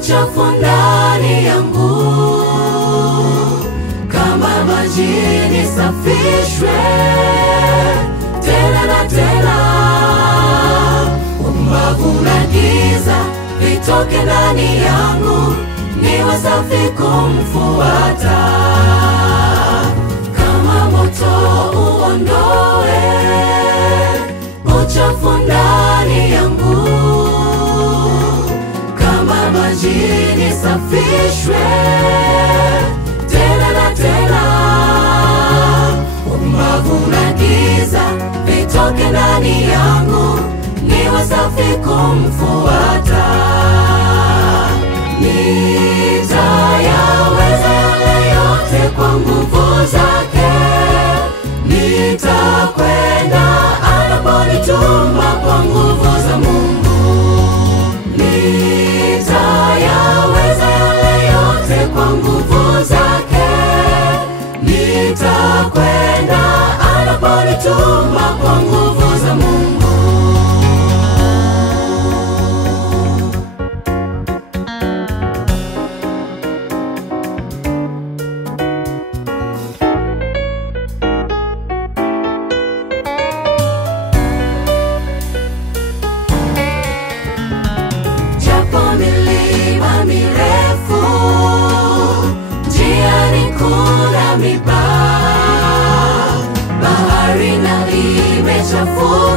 uchafu ndani yangu, kama maji nisafishwe tena na tena. Upumbavu na giza vitoke ndani yangu, niwe safi kumfuata. Kama moto uondoe uchafu ndani yangu, kama maji nisafishwe tena na tena. Upumbavu na giza vitoke ndani yangu, niwe safi kumfuata. Nitayaweza yale yote kwa nguvu zake, nitakwenda anaponituma kwa nguvu za Mungu. Nitayaweza yale yote kwa nguvu zake, nitakwenda anaponituma kwa nguvu za Mungu. Milima mirefu, njiani kuna miba, bahari na imechafuka,